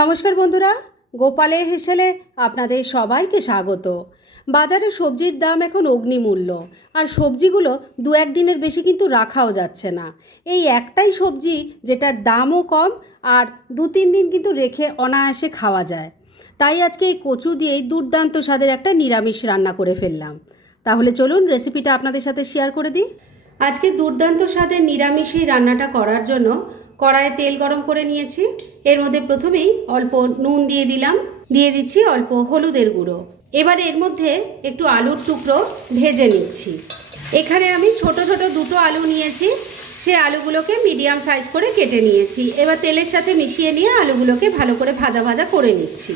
নমস্কার বন্ধুরা, গোপালে হেসেলে আপনাদের সবাইকে স্বাগত। বাজারে সবজির দাম এখন অগ্নিমূল্য, আর সবজিগুলো দু একদিনের বেশি কিন্তু রাখাও যাচ্ছে না। এই একটাই সবজি যেটার দামও কম, আর দু তিন দিন কিন্তু রেখে অনায়াসে খাওয়া যায়। তাই আজকে এই কচু দিয়েই দুর্দান্ত স্বাদের একটা নিরামিষ রান্না করে ফেললাম। তাহলে চলুন রেসিপিটা আপনাদের সাথে শেয়ার করে দিই। আজকে দুর্দান্ত স্বাদের নিরামিষ এই রান্নাটা করার জন্য কড়াইয়ে তেল গরম করে নিয়েছি। এর মধ্যে প্রথমেই অল্প নুন দিয়ে দিলাম। দিয়ে দিচ্ছি অল্প হলুদের গুঁড়ো। এবার এর মধ্যে একটু আলুর টুকরো ভেজে নিচ্ছি। এখানে আমি ছোট ছোট দুটো আলু নিয়েছি। সে আলুগুলোকে মিডিয়াম সাইজ করে কেটে নিয়েছি। এবার তেলের সাথে মিশিয়ে নিয়ে আলুগুলোকে ভালো করে ভাজা ভাজা করে নিচ্ছি।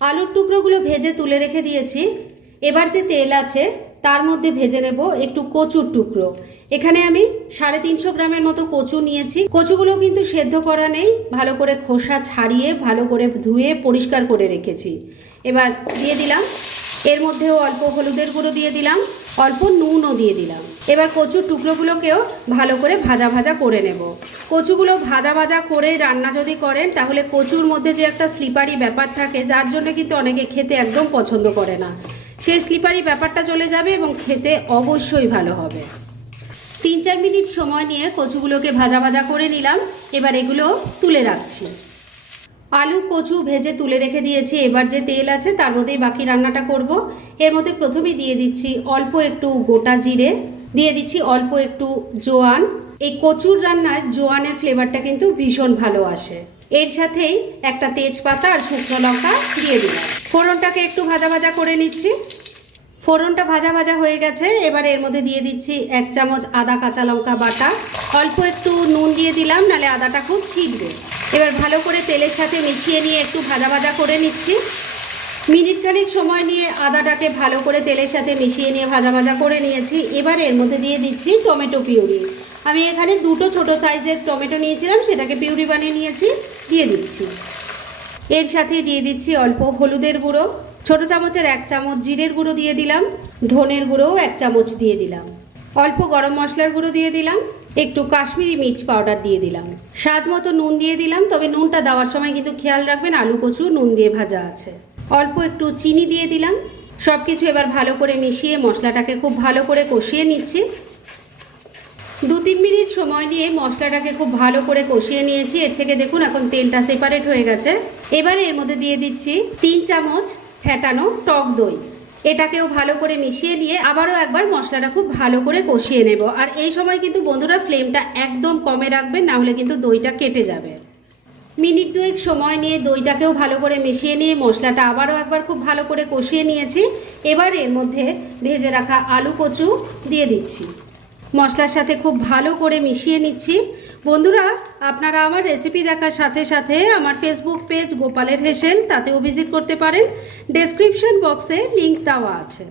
আলুর টুকরোগুলো ভেজে তুলে রেখে দিয়েছি। এবার যে তেল আছে তার মধ্যে ভেজে নেব একটু কচুর টুকরো। এখানে আমি সাড়ে তিনশো গ্রামের মতো কচু নিয়েছি। কচুগুলো কিন্তু সেদ্ধ করা নেই, ভালো করে খোসা ছাড়িয়ে, ভালো করে ধুয়ে পরিষ্কার করে রেখেছি। এবার দিয়ে দিলাম, এর মধ্যেও অল্প হলুদের গুঁড়ো দিয়ে দিলাম, অল্প নুনও দিয়ে দিলাম। এবার কচুর টুকরোগুলোকেও ভালো করে ভাজা ভাজা করে নেব। কচুগুলো ভাজা ভাজা করে রান্না যদি করেন, তাহলে কচুর মধ্যে যে একটা স্লিপারি ব্যাপার থাকে, যার জন্য কিন্তু অনেকে খেতে একদম পছন্দ করে না। সেই স্লিপারি ব্যাপারটা চলে যাবে এবং খেতে অবশ্যই ভালো হবে। তিন চার মিনিট সময় নিয়ে কচুগুলোকে ভাজা ভাজা করে নিলাম। এবার এগুলো তুলে রাখছি। আলু, কচু ভেজে তুলে রেখে দিয়েছি। এবার যে তেল আছে তার মধ্যেই বাকি রান্নাটা করব। এর মধ্যে প্রথমেই দিয়ে দিচ্ছি অল্প একটু গোটা জিরে, দিয়ে দিচ্ছি অল্প একটু জোয়ান এই কচুর রান্নায় জোয়ানের ফ্লেভারটা কিন্তু ভীষণ ভালো আসে। এর সাথেই একটা তেজপাতা আর শুকনো লঙ্কা দিয়ে দিলাম। ফোড়নটাকে একটু ভাজা ভাজা করে নিচ্ছি। ফোড়নটা ভাজা ভাজা হয়ে গেছে। এবার এর মধ্যে দিয়ে দিচ্ছি এক চামচ আদা কাঁচা লঙ্কা বাটা। অল্প একটু নুন দিয়ে দিলাম, নালে আদাটা খুব ছিটবে। এবার ভালো করে তেলের সাথে মিশিয়ে নিয়ে একটু ভাজা ভাজা করে নিচ্ছি। মিনিট খানিক সময় নিয়ে আদাটাকে ভালো করে তেলের সাথে মিশিয়ে নিয়ে ভাজা ভাজা করে নিয়েছি। এবার এর মধ্যে দিয়ে দিচ্ছি টমেটো পিউরি। আমি এখানে দুটো ছোট সাইজের টমেটো নিয়েছিলাম, সেটাকে পিউরি বানিয়ে নিয়েছি, দিয়ে দিচ্ছি। এর সাথে দিয়ে দিচ্ছি অল্প হলুদের গুঁড়ো, ছোট চামচের এক চামচ জিরের গুঁড়ো দিয়ে দিলাম, ধনের গুঁড়োও এক চামচ দিয়ে দিলাম। অল্প গরম মশলার গুঁড়ো দিয়ে দিলাম, একটু কাশ্মীরি মির্চ পাউডার দিয়ে দিলাম। স্বাদ মতো নুন দিয়ে দিলাম, তবে নুনটা দেওয়ার সময় কিন্তু খেয়াল রাখবেন আলু কচু নুন দিয়ে ভাজা আছে। অল্প একটু চিনি দিয়ে দিলাম সব কিছু এবার ভালো করে মিশিয়ে মশলাটাকে খুব ভালো করে কষিয়ে নিচ্ছি। দু তিন মিনিট সময় নিয়ে মশলাটাকে খুব ভালো করে কষিয়ে নিয়েছি। এর থেকে দেখুন এখন তেলটা সেপারেট হয়ে গেছে। এবার এর মধ্যে দিয়ে দিচ্ছি তিন চামচ ফ্যাটানো টক দই। এটাকেও ভালো করে মিশিয়ে নিয়ে আবারও একবার মশলাটা খুব ভালো করে কষিয়ে নেব। আর এই সময় কিন্তু বন্ধুরা ফ্লেমটা একদম কমে রাখবেন, না হলে কিন্তু দইটা কেটে যাবে। মিনিট দুয়েক সময় নিয়ে দইটাকেও ভালো করে মিশিয়ে নিয়ে মশলাটা আবারও একবার খুব ভালো করে কষিয়ে নিয়েছি। এবার এর মধ্যে ভেজে রাখা আলু কচু দিয়ে দিচ্ছি। মশলার সাথে খুব ভালো করে মিশিয়ে নিচ্ছি। বন্ধুরা, আপনারা আমার রেসিপি দেখার সাথে সাথে আমার ফেসবুক পেজ গোপালের হেসেল, তাতেও ভিজিট করতে পারেন। ডেসক্রিপশন বক্সে লিংক দেওয়া আছে।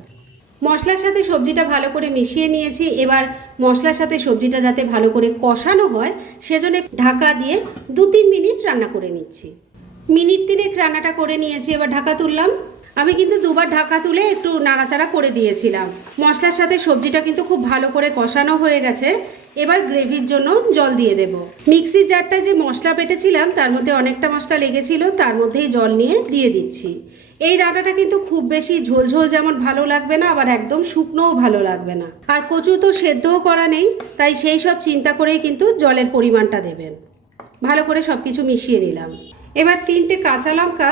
মশলার সাথে সবজিটা ভালো করে মিশিয়ে নিয়েছি। এবার মশলার সাথে সবজিটা যাতে ভালো করে কষানো হয়, সেজন্য ঢাকা দিয়ে দু তিন মিনিট রান্না করে নিচ্ছি। মিনিট তিনেক রান্নাটা করে নিয়েছি, এবার ঢাকা তুললাম। আমি কিন্তু দুবার ঢাকা তুলে একটু নাড়াচাড়া করে দিয়েছিলাম। মশলার সাথে সবজিটা কিন্তু খুব ভালো করে কষানো হয়ে গেছে। এবার গ্রেভির জন্য জল দিয়ে দেব। মিক্সির জারটায় যে মশলা পেটেছিলাম, তার মধ্যে অনেকটা মশলা লেগেছিল, তার মধ্যেই জল নিয়ে দিয়ে দিচ্ছি। এই রান্নাটা কিন্তু খুব বেশি ঝোলঝোল যেমন ভালো লাগবে না, আবার একদম শুকনোও ভালো লাগবে না। আর কচু তো সেদ্ধও করা নেই, তাই সেই সব চিন্তা করেই কিন্তু জলের পরিমাণটা দেবেন। ভালো করে সব কিছু মিশিয়ে নিলাম। এবার তিনটে কাঁচা লঙ্কা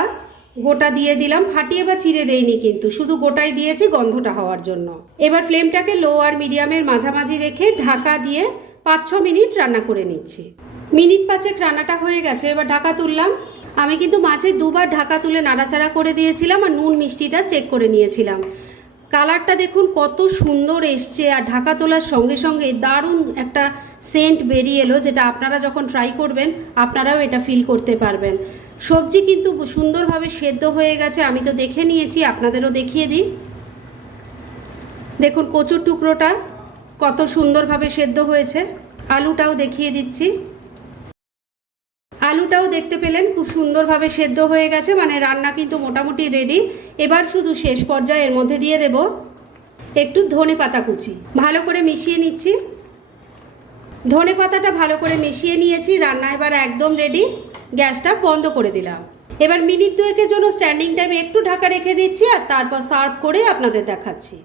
গোটা দিয়ে দিলাম, ফাটিয়ে বা চিড়ে দেইনি কিন্তু, শুধু গোটাই দিয়েছি গন্ধটা হওয়ার জন্য। এবার ফ্লেমটাকে লো আর মিডিয়ামের মাঝামাঝি রেখে ঢাকা দিয়ে পাঁচ ছ মিনিট রান্না করে নিচ্ছি। মিনিট পাঁচেক রান্নাটা হয়ে গেছে, এবার ঢাকা তুললাম। আমি কিন্তু মাছে দুবার ঢাকা তুলে নাড়াচাড়া করে দিয়েছিলাম আর নুন মিষ্টিটা চেক করে নিয়েছিলাম। কালারটা দেখুন কত সুন্দর এসছে আর ঢাকা তোলার সঙ্গে সঙ্গে দারুণ একটা সেন্ট বেরিয়ে এলো যেটা আপনারা যখন ট্রাই করবেন, আপনারাও এটা ফিল করতে পারবেন। সবজি কিন্তু সুন্দরভাবে সেদ্ধ হয়ে গেছে, আমি তো দেখে নিয়েছি, আপনাদেরও দেখিয়ে দিই। দেখুন কচুর টুকরোটা কত সুন্দরভাবে সেদ্ধ হয়েছে, আলুটাও দেখিয়ে দিচ্ছি। আলুটাও দেখতে পেলেন, খুব সুন্দরভাবে সেদ্ধ হয়ে গেছে মানে রান্না কিন্তু মোটামুটি রেডি এবার শুধু শেষ পর্যায়ে এর মধ্যে দিয়ে দেব একটু ধনে পাতা কুচি। ভালো করে মিশিয়ে নিচ্ছি। ধনে পাতাটা ভালো করে মিশিয়ে নিয়েছি, রান্না এবার একদম রেডি গ্যাসটা বন্ধ করে দিলাম। এবার মিনিট দুয়েকের জন্য স্ট্যান্ডিং টাইমে একটু ঢাকা রেখে দিচ্ছি আর তারপর সার্ভ করে আপনাদের দেখাচ্ছি।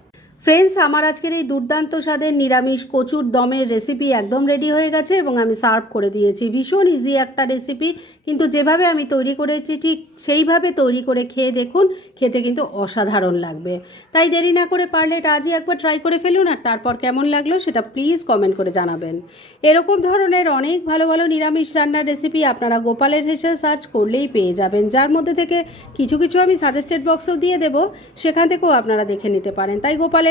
ফ্রেন্ডস আমার আজকের এই দুর্দান্ত স্বাদের নিরামিষ কচুর দমের রেসিপি একদম রেডি হয়ে গেছে এবং আমি সার্ভ করে দিয়েছি। ভীষণ ইজি একটা রেসিপি কিন্তু যেভাবে আমি তৈরি করেছি, ঠিক সেইভাবে তৈরি করে খেয়ে দেখুন, খেতে কিন্তু অসাধারণ লাগবে। তাই দেরি না করে পারলে এটা আজই একবার ট্রাই করে ফেলুন আর তারপর কেমন লাগল সেটা প্লিজ কমেন্ট করে জানাবেন। এরকম ধরনের অনেক ভালো ভালো নিরামিষ রান্নার রেসিপি আপনারা গোপালের হেসে সার্চ করলেই পেয়ে যাবেন। যার মধ্যে থেকে কিছু কিছু আমি সাজেস্টেড বক্সেও দিয়ে দেব, সেখান থেকেও আপনারা দেখে নিতে পারেন। তাই গোপালের